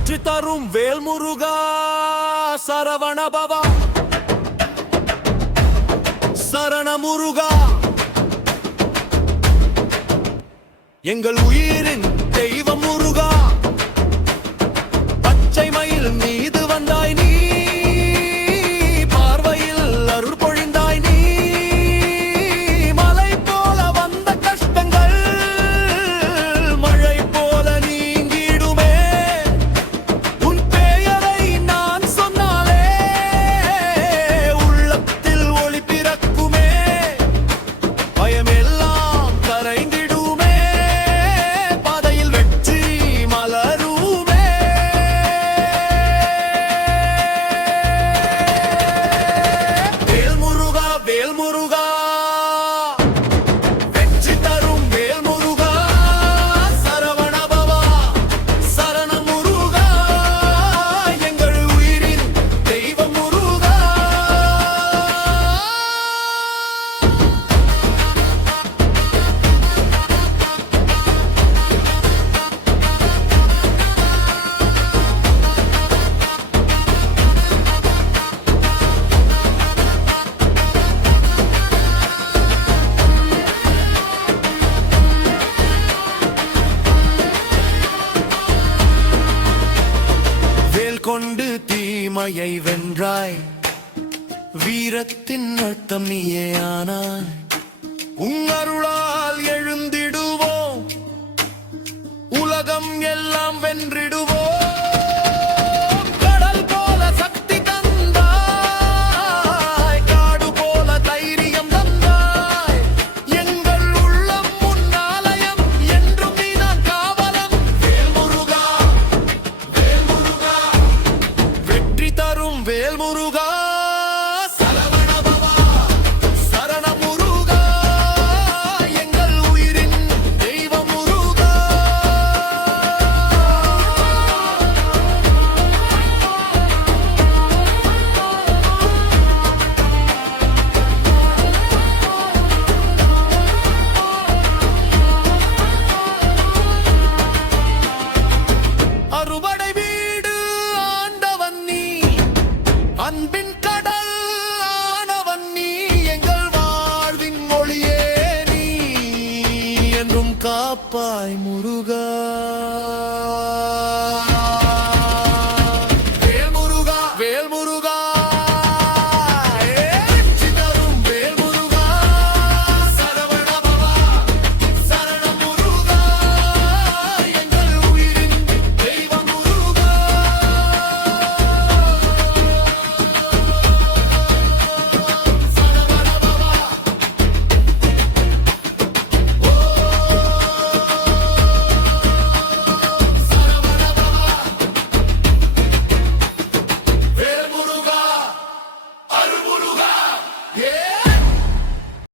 வெற்றி தரும் வேல்முருகா சரவணபவா சரணமுருகா எங்கள் உயிரின் தெய்வம் முருகா பச்சை மயில் மீது வந்தாய் நீ பார்வையில் அருள் பொழிந்தாய் நீ மலை போல வந்த கஷ்டங்கள் மழை போல நீங்கிடுமே உன் பெயரை நான் சொன்னாலே உள்ளத்தில் ஒளி பிறக்குமே பயமெல்லாம் கரைந்திடுமே பாதையில் வெற்றி மலருமே வேல்முருகா வேல்முருகா வெற்றி தரும் வேல்முருகா சரவணபவா சரணமுருகா எங்கள் உயிரின் தெய்வம் முருகா வேல் கொண்டு தீமையை வென்றாய் வீரத்தின் அர்த்தம் நீயே ஆனாய் உன் அருளால் எழுந்திடுவோம் உலகம் எல்லாம் வென்றிடுவோம் கடல் போல சக்தி தந்தாய் காடு போல தைரியம் தந்தாய் எங்கள் உள்ளம் முன்னாலயம் என்றும் நீதான் காவலம் வேல்முருகா வேல்முருகா வெற்றி தரும் வேல்முருகா சரவணபவா சரணமுருகா எங்கள் உயிரின் தெய்வம் முருகா அறுபடை வீடு ஆண்டவன் நீ அன்பின் கடல் ஆனவன் நீ எங்கள் வாழ்வின் மொழியே நீ என்றும் காப்பாய் முருகா